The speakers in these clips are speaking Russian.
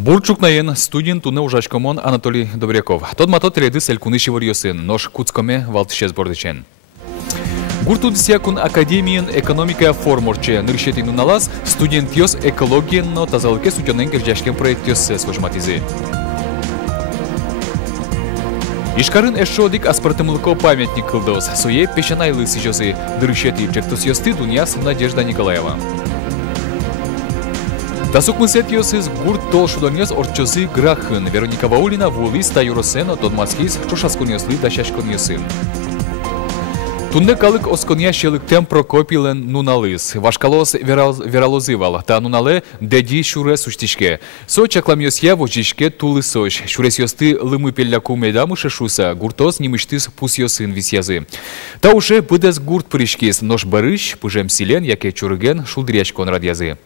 Бурчукнаен студент туны ужашкомон Анатолий Добряков. Тот матот реды селькуныши варьосын, нож куцкоме валтышез бордычен. Гуртудсякун академиен экономика форморче ныршети нуналас студент йос экологиен но тазалыке сутенен герджашкен проект йос свожматизы. Ишкарын эшодик аспартымылко памятник кылдос, суе пешанайлы сижосы, дырышети чектос йосты Дуняс Надежда Николаева. Тасук мысет йосыз гурт тол шудонес орчосы грахын, Вероника Ваулина вулис та юросено тодмацкис чушаскун йослы дашашкун йосын. Тунде калык оскония шелыктем Прокопилен нуналыс. Вашкалос вералозывал, та нунале деди шуре суштишке. Со чаклам йосья вожишке тулы сош. Шурес йосты лымы пелляку медамы шешуса, гуртос немыштыс пус йосын висязы. Та уже быдес гурт пришкис, нож барыш, пыжем силен, яке чурген шулдрячкон радязы.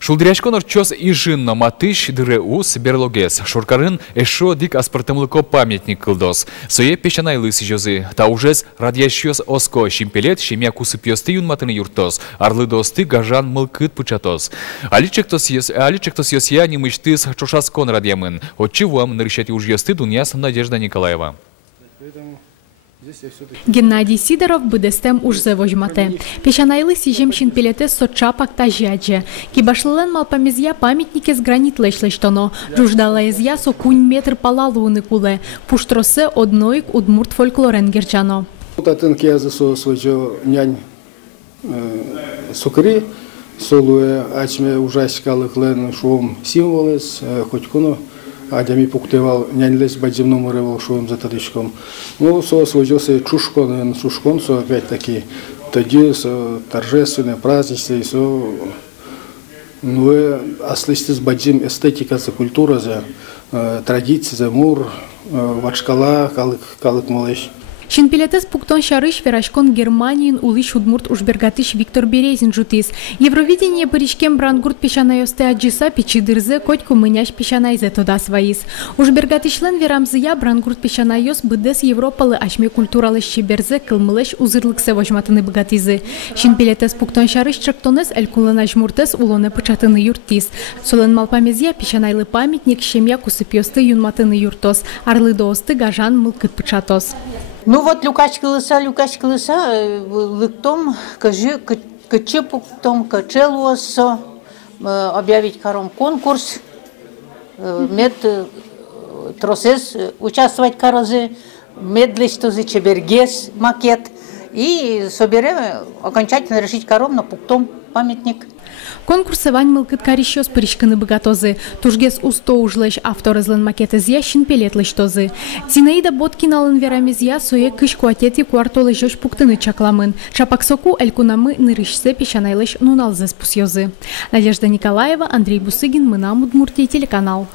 Шулдрячкон орчос ижинно матыш дыреус берлогес. Шуркарын эшо дик аспартымлыко памятник кылдос. Сое пешанайлы сижозы. Та ужес радящос оско шимпелет шемя кусыпьосты юнматыны юртос. Арлы досты гажан мылкыт пычатос. Аличектос йосья немыштыс чушаскон радьямын. Отчевуам нарышати уж йосты Дуняс Надежда Николаева. Геннадий Сидоров быдестем уж завожмате. Пешанайлы сижемшин пелете сочапак тажядже. Кибашлылен малпамезья памятники с гранит лешлештоно. Жуждала изя сокунь метр палалуны куле. Пуштросе одноик удмурт фольклорен герчано. Татын киязы свожо нянь сукри, солуе ачме ужаскалых лен шум символес, хоть куно. Адями пуктевал няньлес бадземному ревал шоем за тадышком. Ну, сводился чушкон, со опять-таки, тоді торжественные праздники, ну, аслистис бадзем эстетика, за культура, за традиции, за мур, вачкала, калык малыш. Шинпилетес пуктон шарыш верашкон Германиян улыш удмурт ужбергатыш Виктор Березин жутис. Евровидение паришкем брангурт пешанайосте аджиса печидырзе котьку мыняш пешанайзе тода своис. Ужбергатышлен верамзыя брангурт пешанайос быдес Европалы ашме культуралы щеберзе кылмылеш узырлыксе вожматыны богатизы. Шинпилетес пуктон шарыш чактонес элькулана жмуртес улоне пычатыны юртис. Солен малпамезия пешанайлы памятник щемья кусыпьосты юнматыны юртос. Арлы доосты гажан мылкыт пычатос. Ну вот Люкачка лыса, лыктом, качепуктом, качелуосо, объявить каром конкурс, мед тросес, участвовать карозе, медлистозы, чебергес, макет, и соберем окончательно решить каром на пуктом памятник. Конкурсовань мылкыт карищос паришканы богатозы. Тужгес усто ужлеш авторызлын макетезья шинпелет лыштозы. Зинаида Боткиналын верамезья сое кышку атети куартолы жош пуктыны чакламын. Шапаксоку элькунамы нырышсе пешанайлыш нуналзы спусьозы. Надежда Николаева, Андрей Бусыгин, Мына Удмуртия, телеканал.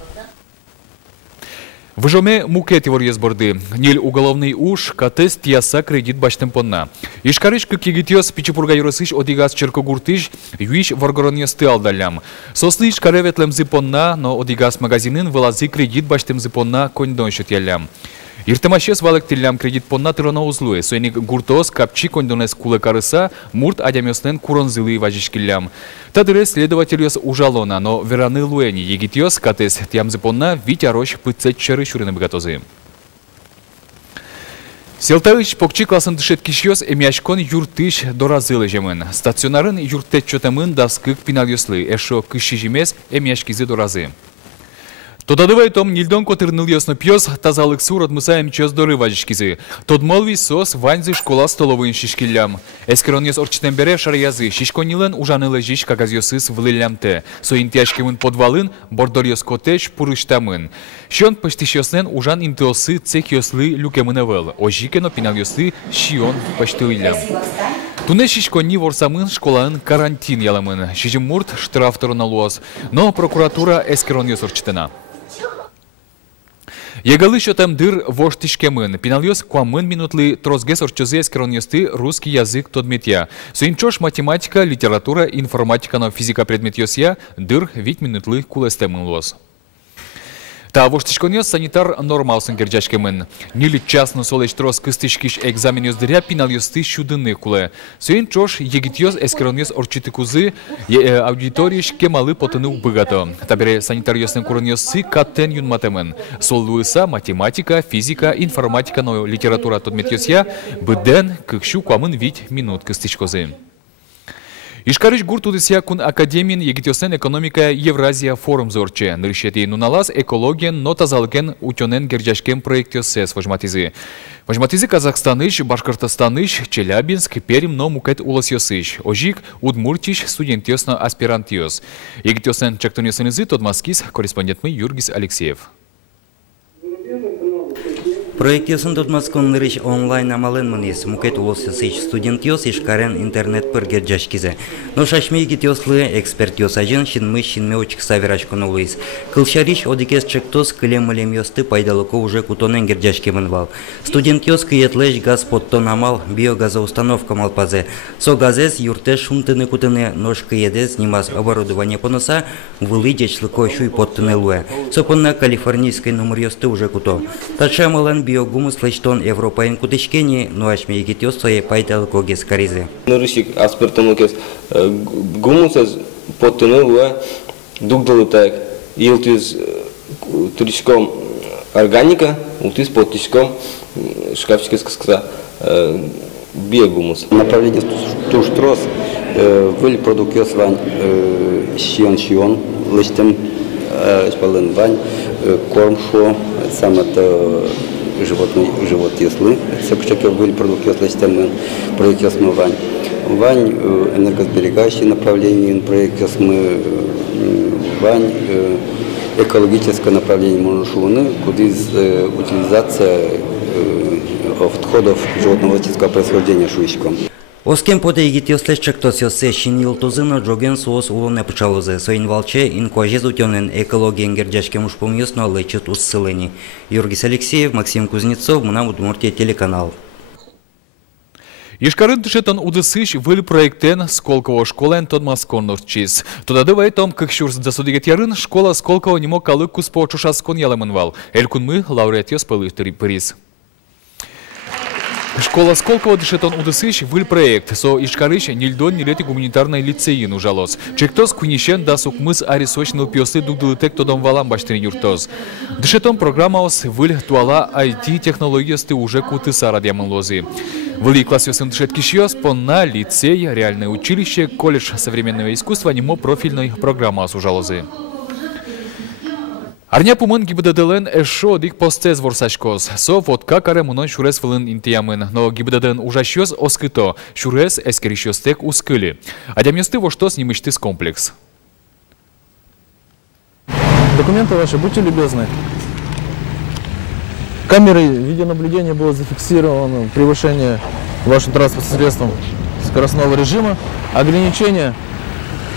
В жоме мукети ворьез борды. Нель уголовный уж катес тияса кредит баштем понна. Ишкарышка кигитьос пичепурга юросыш одигас черкогуртыш юиш варгороньесты алдалям. Сослыш кареветлем зипонна, но одигас магазинын вылазы кредит баштем зипонна коньдон шутьялям. Иртемашес валек тиллям кредит понна тырона узлуе. Соеник гуртос капчи коньдонес куле карыса мурт адямёснен куронзылы важишкиллям. Тадыре следователь ужалона, но вераны луэни егитьос катес тямзы понна витярош пыцетчеры шурины богатозы. Селтавыч покчи классын тышеткишьос эмяшкон юртыш доразылы жемын. Стационарын юртетчотемын даскык пинальёслы, эшо кышижимес эмяшкизы доразы. Тодадывай том нильдон котырныл ясно пьёс, тазалык сур отмысаем чёс доры вазишкизы. Тод молви сос ванзы школа столовын шишкиллям. Эскерон яс орчтен бере шарязы, шишконилен ужанылы жиш кагазьёсыс влылямте. Соин тяжкимын подвалын, бордор яс котеч пурыштамын. Шон паштишёснен ужан интеосы цех яслы люкемыневел. Ожикено пинал ясы шион паштылылям. Туне шишкони ворсамын школаын карантин яламын. Шижимурт штраф тороналуаз. Но прокуратура эскерон яс орчтена. Егалы шотам дыр воштишкемын. Пиналёс куамын минутлы трозгес орчозе эскероньёсты русский язык тодметья. Суинчош математика, литература, информатика, но физика предметьёсья дыр вить минутлы кулестемын лос. Та воштишконёс санитар нормал сангерджачкемен. Нили частно солечтрос кыстышкиш экзамен ёздыря пинал ёсты щудыны куле. Сөйн чош егитёс эскеронёс орчиты кузы аудиториш кемалы потыны убыгато. Табере санитар ёсны курын ёсы каттен юн матемен. Сол луыса математика, физика, информатика, но литература тодмет ёсья быден кыкшу куамын вить минут кыстышкозы. Ишкарыш гурт удысия кун академин егитёсен экономика Евразия форум зорче. Нырщети нуналас экологен, но тазалген утёнен герджашкен проектёсе свожматизы. Вожматизы Казахстаныш, Башкортостаныш, Челябинск, Перим, но мукет уласёсыш. Ожик, Удмуртиш, студентёсно аспирантиос. Егитёсен чактонёсенызы тодмаскис, корреспондент мы Юргис Алексеев. Проект ясын тотмаскон нырыш онлайн амалын мынес, мукет улосысыш студент йос ишкарен интернет пыргер жашкизе. Но шашми егит йослы эксперт йосажын шинмы шинме очк саверашкон улыс. Кылшариш одикес чектос кылем-мылем йосты пайдалыко уже кутонен герджашкемын вал. Студент йос кыетлеш газ подтон амал, биогазоустановка малпазе. Со газес юрте шумтыны кутыны нож кыедес нимаз оборудование поноса, вылы дечлыко шуй подтыны луэ. Сопонна калифорнийской номер йосты уже куто. Тача малан биогумус лечтон Европаин кутышкени, но аж мне егит ёсое пайдал когес каризе. Нырышик аспиртом лукес гумус подтыны луэ дугдалы так. Илтиз туришком органика, ултиз подтишком шкафчики сказа биогумус. Направление туштрос выль продукт ёсвань щион лечтем шпален вань корм шо сам это живот яслы, все кучаки были продукты яслы, проект ясмы вань энергосберегающие направления, проект ясмы вань экологическое направление моношуны, куда утилизация отходов животноводческого происхождения шуйщиком. Оскем поте егит ёслеш чектос ёсе шин йылтузына джоген соос улоне пычалызе. Соин валче инкуажез утёнен экологиен герджашкем ушпум ёсно лечит уссылыни. Юргис Алексеев, Максим Кузнецов, Мына Удмуртия телеканал. Ишкарын тышетон удысыш выль проектен Сколково школен тодмаскон норчиз. Туда дывай том, как шурс засудигет ярын, школа Сколково не мог калык куспо чушаскон ялемынвал. Элькун мы лауреат ёс пылых приз. Школа Сколково дышетон удысыш выль проект, со ишкарыш нильдон нилети гуманитарной лицеин ужалос. Чектос кунишен да сукмыс арисочнил пиосы дугдылытек тодом валам баштрин юртоз. Дышетон программаос выль туала IT-технологиясты уже куты сарадьямын лозы. Выль классиосын дышеткишьёс понна лицей, реальное училище, колледж современного искусства немо профильной программаос ужалозы. Арня пумын ГИБДДлен эшо дик постез ворсашкос. Со водка каре мунон шурес вылын интиямын. Но ГИБДДн ужащёс оскыто. Шурес эскерищёстек ускыли. Адямёсты воштос немыштыс комплекс. Документы ваши, будьте любезны. Камерой видеонаблюдения было зафиксировано превышение вашим транспортным средством скоростного режима. Ограничение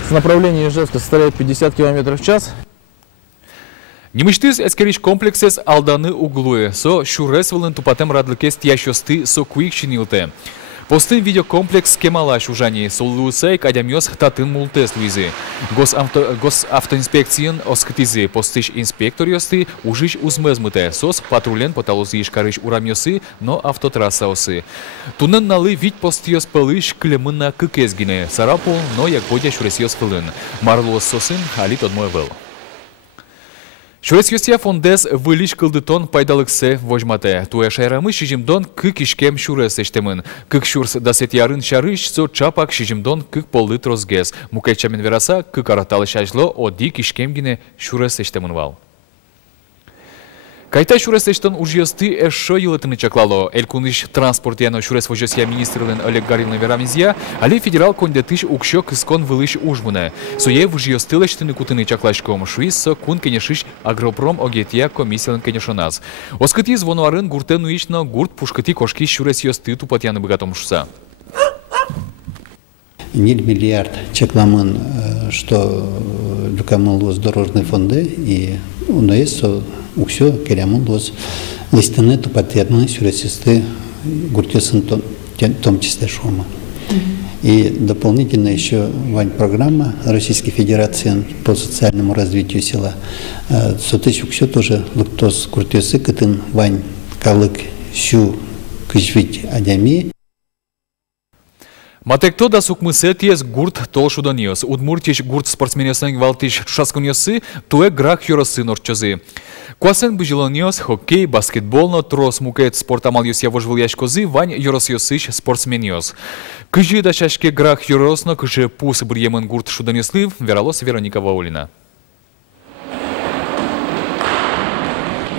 с направления Ижевска составляет 50 км в час. Немыштыз эскериш комплексес алданы углуе, со шурес вылын тупатем радлыкес тящосты со куик чинилте. Постын видеокомплекс кемала шужани, соллуусайк адямёс татын мултес луизы. Госавтоинспекциен оскытизы, постыш инспекториосты ужиш узмезмыте, сос патрулен поталузы ишкарыш урамёсы, но автотрассаосы. Тунын налы вид постиос пылыш клемына кыкезгине, сарапул, но як бодя шуресиос фылын. Марлуос сосын али тодмой был. Шуресьёсия фондес вылиш кылдытон пайдалыксе вожмате. Туя шайрамы шижимдон кык ишкем шурес эштемын. Кык шурс дасет ярын шарыш, со чапак шижимдон кык полы трозгез. Мукайчамен вераса кык араталы шажло одик ишкемгине шурес эштемын вал. Кайта шурес эштон ужьёсты эшо йылытыны чаклало. Элькуныш транспорт яно шурес вожьёсия министрлен Олег Гариловна Верамизия, али федерал кондетыш укшё кыскон вылыш ужмуне. Суе вожьёсты лечтыны кутыны чаклашком. Шуиссо кун кенешиш агропром огетия комиссиялын кенешоназ. Оскыти звонуарын гуртен уично гурт пушкыти кошки шурес йосты тупатяны богатом шуса. Миллиард чекламын, что дукамын лоз дорожные фонды и УНС уксё керямын лоз листаны тупатерны сюресисты гуртесын том числе шома. И дополнительно еще программа Российской Федерации по социальному развитию села. Сотыч все тоже луктос куртесы кытын вань калык щу кыжвить адями. Матекто да сукмысе тез гурт толшуданиос. Удмуртиш гурт спортсменесен валтиш шаскуньосы туэ грах юросы норчозы. Куасен быжилониос хоккей, баскетболно, трос мукет спортамалиос явожвыл яшкозы вань юросьосыш спортсмениос. Кыжи да шашке грах юросно кыжи пус бриемен гурт шуданеслы вералос Вероника Ваулина.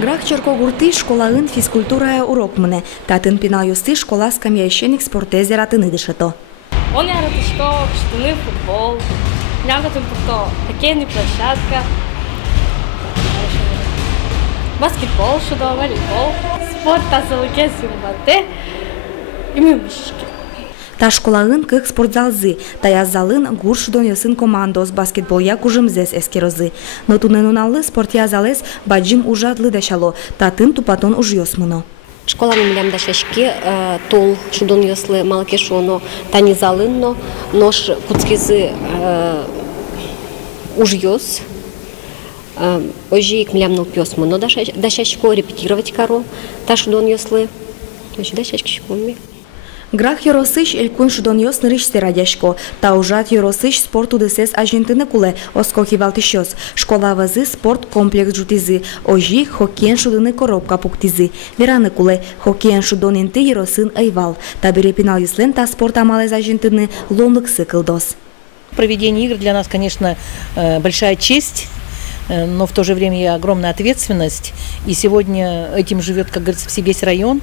Грах черко гурты школаын физкультура урок мене. Татын пинал юсты школа скамьященик спортезе ратыны дышато. Он яратышко, штаны, футбол. Нягатым пукто, хоккейная площадка. Баскетбол, шудо, волейбол. Спорт, тазалыке, симбате. И мы мышки. Та школаын кых спортзалзы, та язалын гур шудон ясын командос баскетбол як ужымзес эскерозы. Но туненуналлы спорт язалес баджим ужадлы дашало, татын тупатон уж йосмуно. Школа милям дашашки тол шудон яслы малкешоно танизалынно, нож куцкизы уж йос. Ожи их милям нолпьосмуно дашашко репетировать каро, та шудон яслы. Ожи дашашки шкоми. Грах юросыш элькун шудон йос нырышсе радяшко, та ужат юросыш спорту десес Аргентины куле, оскохи валтышос, школа вазы спорт комплекс жутизы, ожи хоккейн шудыны коробка пуктизы, вераны куле, хоккейн шудон инты юросын айвал, та берепинал яслен та спорт амал из Аргентины ломлык сыкылдос. Проведение игр для нас, конечно, большая честь. Но в то же время и огромная ответственность. И сегодня этим живет, как говорится, весь район.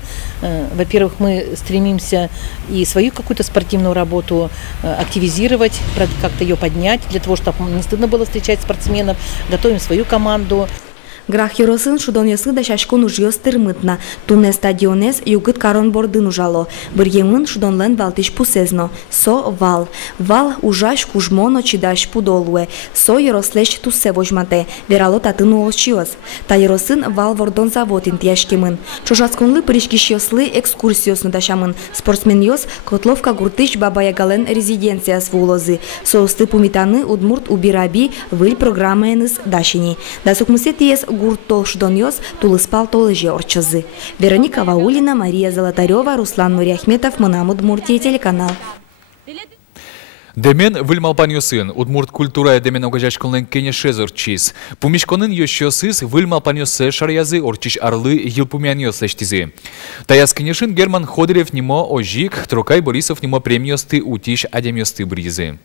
Во-первых, мы стремимся и свою какую-то спортивную работу активизировать, как-то ее поднять, для того, чтобы не стыдно было встречать спортсменов. Готовим свою команду. Грах юросын шудон ясы да шашкон уж йос тырмытна. Туне стадионес югыт карон бордын ужало. Бір емын шудонлен валтиш пусезно. Со вал. Вал ужаш кужмоно чидаш пудолуе. Со юрослеш тусе вожмате. Верало татын уолчиос. Та юросын вал вордон заводин тяшкемын. Чожасконлы пришкиш йослы экскурсиосно дашамын. Спортсмен йос котловка гуртыш бабаягален резиденция свулозы. Со усты пумитаны удмурт убираби выль программы эныс дашини. Да сукмысе тиес гурт толшудон йос тулыспал толыже орчызы. Вероника Ваулина, Мария Золотарева, Руслан Нуриахметов, Мынам Удмуртия, телеканал. Демен выльмалпан йосын, удмурт культура демен огажашконлен кенешез орчиз. Пумишконын йошосыз выльмалпан йосы шарязы орчиш арлы йылпумян йослештизы. Таяс кенешин Герман Ходырев нимо ожик, Трокай Борисов нимо премиосты утиш адемьосты бризы.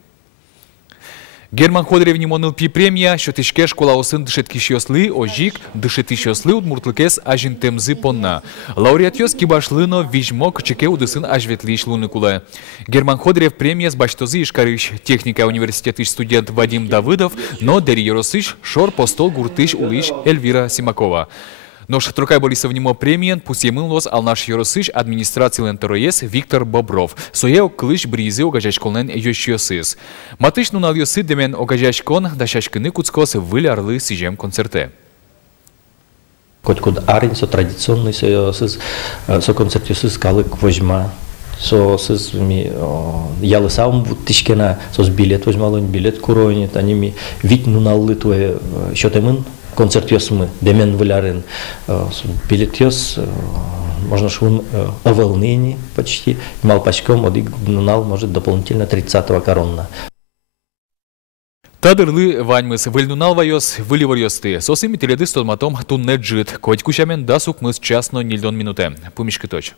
Герман Ходырев нимоныл пи премия, шотишке школа осын дышеткиш йослы, ожик дышетиш йослы удмуртлыкес ажинтемзы понна. Лауреат йос кибашлыно вижмок чеке удысын ажветлиш луныкулы. Герман Ходырев премия с баштозы ишкарыш техника университетыш студент Вадим Давыдов, но дери йоросыш шор постол гуртыш улиш Эльвира Симакова. Нож Трокай Борисов нимо премиен пусемын лос алнаш йоросыш администрации ЛНТРОЕС Виктор Бобров. Соео клыш бризы огажашколнен йошьосыз. Матыш нунал йосы демен огажашкон дашашкыны куцкос выль арлы сижем концерте. Котькуд арин со традиционный соеосыз со концерт йосыз калык вожма. Сос ми ялысам тишкена сос билет возьмалын билет куронит аними вид нуналлы твое счетемын концерт йосмы демен вылярын билет йос можно шун о волнении почти малпачком одик нунал может дополнительно 30-го коронна. Тадырлы ваньмыс выльнунал вайос выливар йосты. Сосыми теледы столматом туннет жит. Коть кучамен да сукмыс часно нильдон минуте. Пумишки точ.